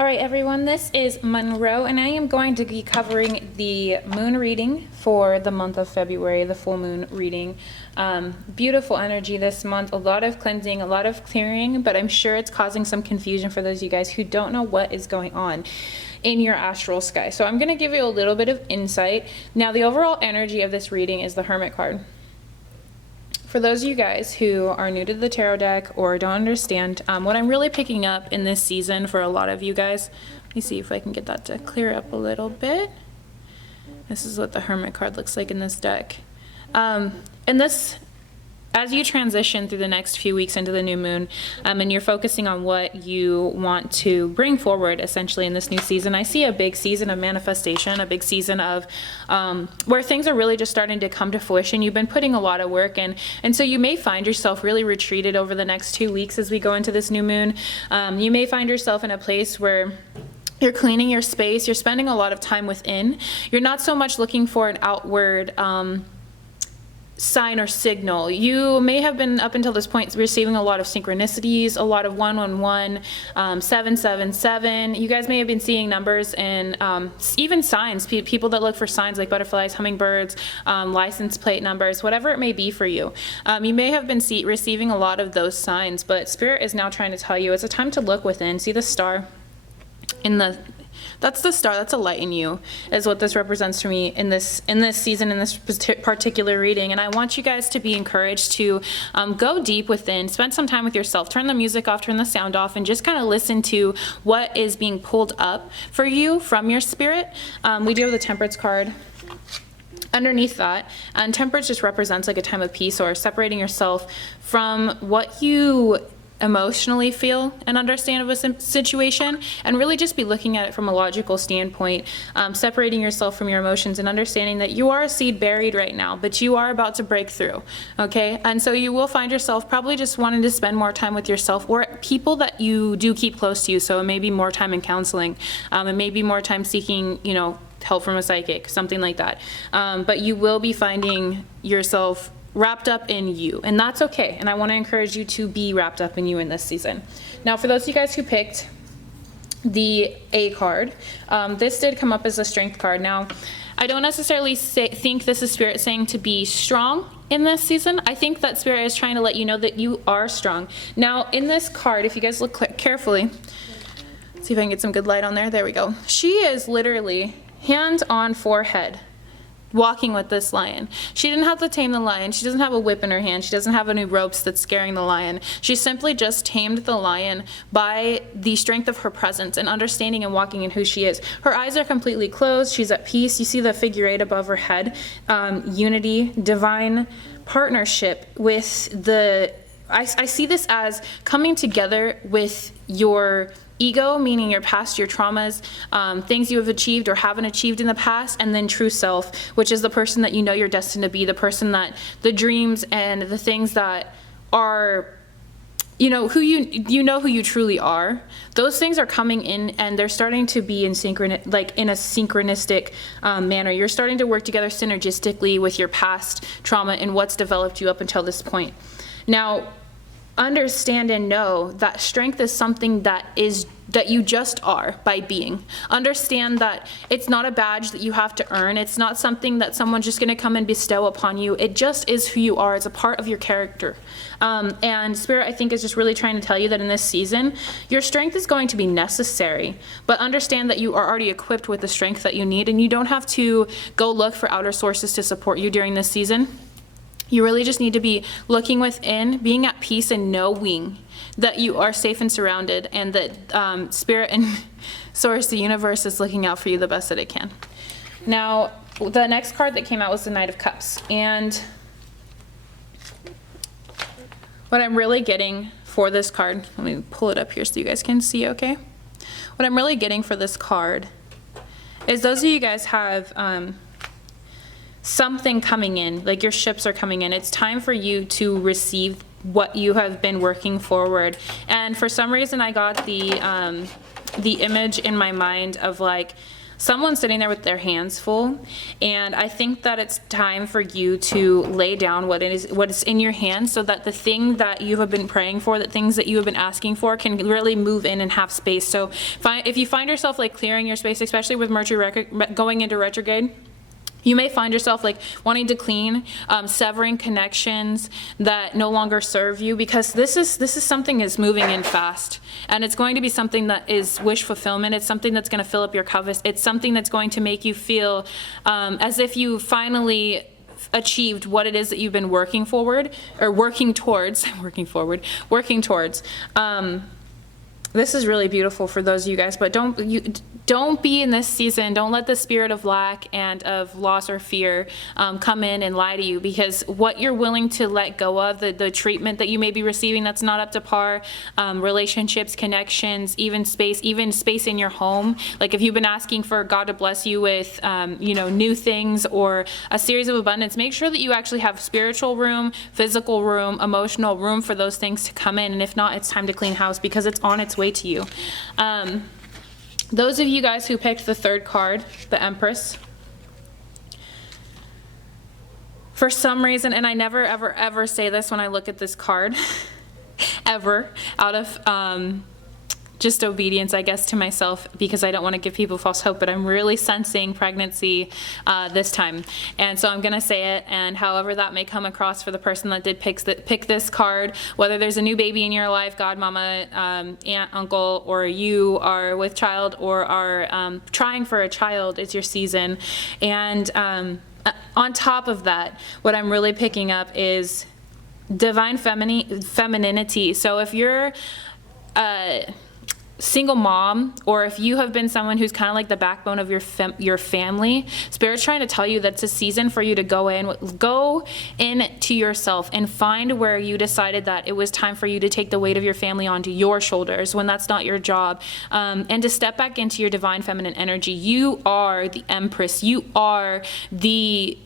All right, everyone, this is Monroe, and I am going to be covering the moon reading for the month of February, the full moon reading. Beautiful energy this month, a lot of cleansing, a lot of clearing, but I'm sure it's causing some confusion for those of you guys who don't know what is going on in your astral sky. So I'm going to give you a little bit of insight. Now, the overall energy of this reading is the Hermit card. For those of you guys who are new to the tarot deck or don't understand, what I'm really picking up in this season for a lot of you guys, let me see if I can get that to clear up a little bit. This is what the Hermit card looks like in this deck. As you transition through the next few weeks into the new moon, and you're focusing on what you want to bring forward essentially in this new season, I see a big season of manifestation, a big season of where things are really just starting to come to fruition. You've been putting a lot of work in, and so you may find yourself really retreated over the next 2 weeks as we go into this new moon. You may find yourself in a place where you're cleaning your space, you're spending a lot of time within. You're not so much looking for an outward sign or signal. You may have been up until this point receiving a lot of synchronicities, a lot of 111, 777. You guys may have been seeing numbers and even signs, people that look for signs like butterflies, hummingbirds, license plate numbers, whatever it may be for you. You may have been receiving a lot of those signs, but Spirit is now trying to tell you it's a time to look within. See the star in the That's the star, that's a light in you, is what this represents to me in this season, in this particular reading. And I want you guys to be encouraged to go deep within, spend some time with yourself, turn the music off, turn the sound off, and just kind of listen to what is being pulled up for you from your spirit. We do have the Temperance card underneath that, and Temperance just represents like a time of peace or separating yourself from what you emotionally feel and understand of a situation, and really just be looking at it from a logical standpoint, separating yourself from your emotions and understanding that you are a seed buried right now, but you are about to break through, okay? And so you will find yourself probably just wanting to spend more time with yourself or people that you do keep close to you. So it may be more time in counseling, it may be more time seeking, help from a psychic, something like that. But you will be finding yourself wrapped up in you, and that's okay. And I want to encourage you to be wrapped up in you in this season. Now, for those of you guys who picked the A card, this did come up as a strength card. Now, I don't necessarily think this is Spirit saying to be strong in this season. I think that Spirit is trying to let you know that you are strong. Now, in this card, if you guys look carefully, see if I can get some good light on there. There we go. She is literally hand on forehead, walking with this lion. She didn't have to tame the lion. She doesn't have a whip in her hand. She doesn't have any ropes that's scaring the lion. She simply just tamed the lion by the strength of her presence and understanding and walking in who she is. Her eyes are completely closed. She's at peace. You see the figure 8 above her head. Unity, divine partnership with the... I see this as coming together with your ego, meaning your past, your traumas, things you have achieved or haven't achieved in the past, and then true self, which is the person that you know you're destined to be, the person that the dreams and the things that are, who you truly are. Those things are coming in, and they're starting to be in a synchronistic manner. You're starting to work together synergistically with your past trauma and what's developed you up until this point. Now, understand and know that strength is something that you just are by being. Understand that it's not a badge that you have to earn. It's not something that someone's just going to come and bestow upon you. It just is who you are. It's a part of your character. And Spirit, I think, is just really trying to tell you that in this season, your strength is going to be necessary, but understand that you are already equipped with the strength that you need, and you don't have to go look for outer sources to support you during this season. You really just need to be looking within, being at peace, and knowing that you are safe and surrounded, and that Spirit and Source, the universe, is looking out for you the best that it can. Now, the next card that came out was the Knight of Cups. And what I'm really getting for this card, let me pull it up here so you guys can see, okay? What I'm really getting for this card is those of you guys have... something coming in, like your ships are coming in. It's time for you to receive what you have been working forward. And for some reason, I got the image in my mind of like someone's sitting there with their hands full, and I think that it's time for you to lay down what is in your hands, so that the thing that you have been praying for, the things that you have been asking for, can really move in and have space. So if you find yourself like clearing your space, especially with Mercury going into retrograde, you may find yourself like wanting to clean, severing connections that no longer serve you, because this is something is moving in fast, and it's going to be something that is wish fulfillment. It's something that's going to fill up your covers. It's something that's going to make you feel as if you finally achieved what it is that you've been working towards. This is really beautiful for those of you guys, but don't be in this season. Don't let the spirit of lack and of loss or fear come in and lie to you, because what you're willing to let go of, the treatment that you may be receiving that's not up to par, relationships, connections, even space in your home. Like if you've been asking for God to bless you with, new things or a series of abundance, make sure that you actually have spiritual room, physical room, emotional room for those things to come in. And if not, it's time to clean house, because it's on its way to you. Those of you guys who picked the third card, the Empress, for some reason, and I never, ever, ever say this when I look at this card, ever, out of just obedience, I guess, to myself, because I don't want to give people false hope, but I'm really sensing pregnancy this time. And so I'm going to say it, and however that may come across for the person that did pick this card, whether there's a new baby in your life, godmama, aunt, uncle, or you are with child or are trying for a child, it's your season. And on top of that, what I'm really picking up is divine femininity. So if you're single mom, or if you have been someone who's kind of like the backbone of your family, Spirit's trying to tell you that's a season for you to go into yourself and find where you decided that it was time for you to take the weight of your family onto your shoulders when that's not your job, and to step back into your divine feminine energy. You are the Empress. You are the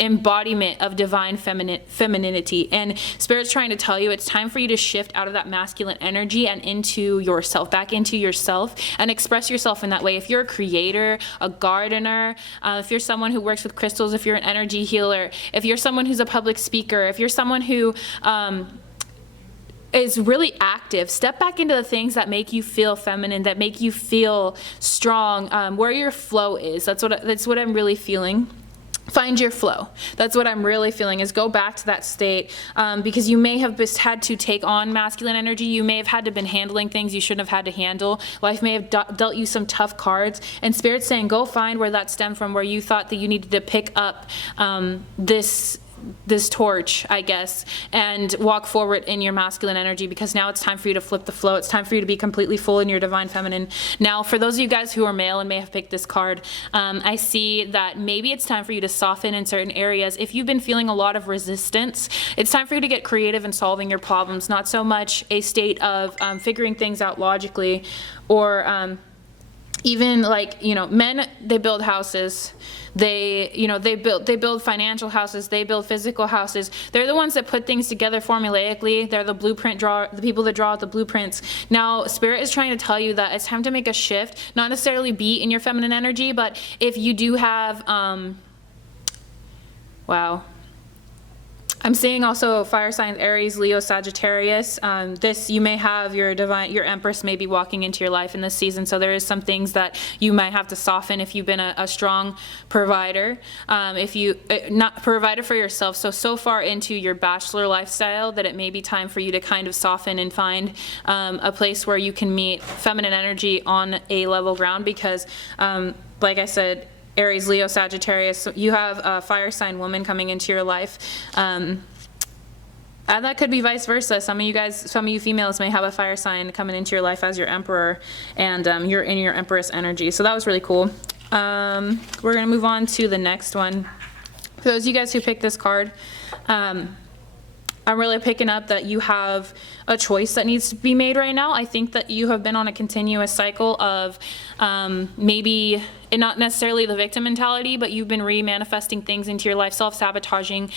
embodiment of divine femininity, and Spirit's trying to tell you it's time for you to shift out of that masculine energy and into yourself, back into yourself, and express yourself in that way. If you're a creator, a gardener, if you're someone who works with crystals, if you're an energy healer, if you're someone who's a public speaker, if you're someone who is really active, step back into the things that make you feel feminine, that make you feel strong, where your flow is. That's what I'm really feeling. Find your flow. That's what I'm really feeling, is go back to that state, because you may have just had to take on masculine energy. You may have had to been handling things you shouldn't have had to handle. Life may have dealt you some tough cards, and Spirit's saying go find where that stemmed from, where you thought that you needed to pick up this torch, I guess, and walk forward in your masculine energy, because now it's time for you to flip the flow. It's time for you to be completely full in your divine feminine. Now, for those of you guys who are male and may have picked this card, I see that maybe it's time for you to soften in certain areas. If you've been feeling a lot of resistance, it's time for you to get creative in solving your problems, not so much a state of figuring things out logically, or even like, men, they build houses. They build financial houses. They build physical houses. They're the ones that put things together formulaically. They're the people that draw out the blueprints. Now, Spirit is trying to tell you that it's time to make a shift, not necessarily be in your feminine energy, but if you do have, I'm seeing also fire signs, Aries, Leo, Sagittarius. You may have your Empress may be walking into your life in this season. So there is some things that you might have to soften if you've been a strong provider. If you not provider for yourself, so far into your bachelor lifestyle that it may be time for you to kind of soften and find a place where you can meet feminine energy on a level ground, because like I said, Aries, Leo, Sagittarius, you have a fire sign woman coming into your life. And that could be vice versa. Some of you females may have a fire sign coming into your life as your emperor, and you're in your empress energy. So that was really cool. We're going to move on to the next one. For those of you guys who picked this card, I'm really picking up that you have a choice that needs to be made right now. I think that you have been on a continuous cycle of maybe, and not necessarily the victim mentality, but you've been re-manifesting things into your life, self-sabotaging,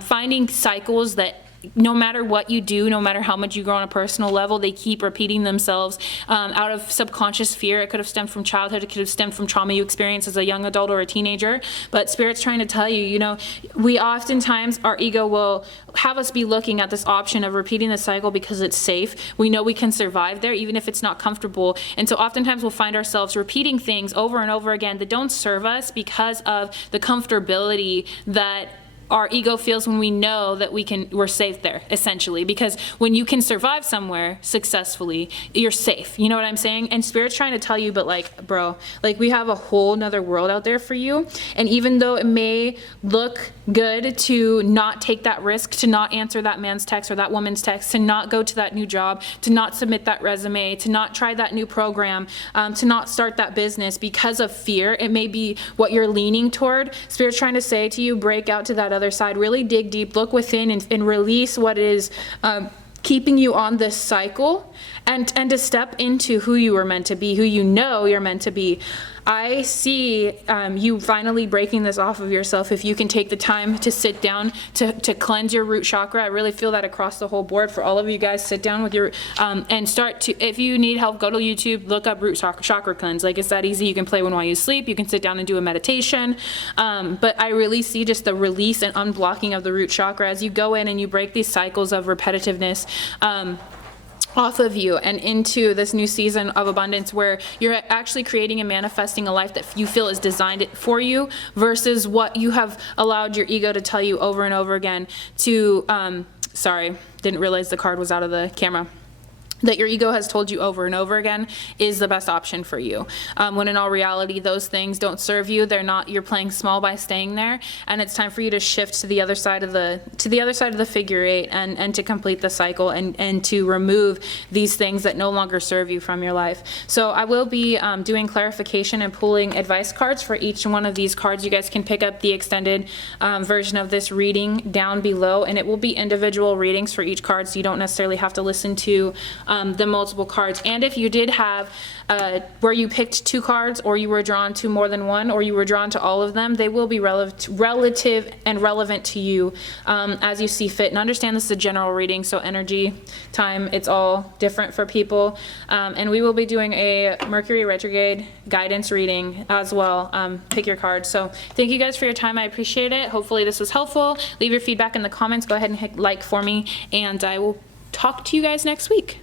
finding cycles that no matter what you do, no matter how much you grow on a personal level, they keep repeating themselves out of subconscious fear. It could have stemmed from childhood. It could have stemmed from trauma you experienced as a young adult or a teenager. But Spirit's trying to tell you, you know, we oftentimes, our ego will have us be looking at this option of repeating the cycle because it's safe. We know we can survive there, even if it's not comfortable. And so oftentimes we'll find ourselves repeating things over and over again that don't serve us because of the comfortability that our ego feels when we know that we're safe there, essentially. Because when you can survive somewhere successfully, you're safe. You know what I'm saying? And Spirit's trying to tell you, but like, bro, like we have a whole nother world out there for you. And even though it may look good to not take that risk, to not answer that man's text or that woman's text, to not go to that new job, to not submit that resume, to not try that new program, to not start that business because of fear, it may be what you're leaning toward. Spirit's trying to say to you, break out to that other side, really dig deep, look within, and release what is keeping you on this cycle, and to step into who you were meant to be, who you know you're meant to be. I see you finally breaking this off of yourself if you can take the time to sit down to cleanse your root chakra. I really feel that across the whole board for all of you guys. Sit down with your and start to, if you need help, go to YouTube, look up root chakra cleanse. Like, it's that easy. You can play one while you sleep. You can sit down and do a meditation. But I really see just the release and unblocking of the root chakra as you go in and you break these cycles of repetitiveness off of you and into this new season of abundance where you're actually creating and manifesting a life that you feel is designed for you versus what you have allowed your ego to tell you over and over again to, sorry, didn't realize the card was out of the camera, that your ego has told you over and over again is the best option for you. When in all reality, those things don't serve you. They're not, you're playing small by staying there. And it's time for you to shift to the other side of the figure eight and to complete the cycle and to remove these things that no longer serve you from your life. So I will be doing clarification and pulling advice cards for each one of these cards. You guys can pick up the extended version of this reading down below, and it will be individual readings for each card, so you don't necessarily have to listen to the multiple cards. And if you did have where you picked 2 cards, or you were drawn to more than one, or you were drawn to all of them, they will be relative and relevant to you as you see fit. And understand this is a general reading, so energy, time, it's all different for people. And we will be doing a Mercury retrograde guidance reading as well. Pick your card. So thank you guys for your time. I appreciate it. Hopefully this was helpful. Leave your feedback in the comments. Go ahead and hit like for me, and I will talk to you guys next week.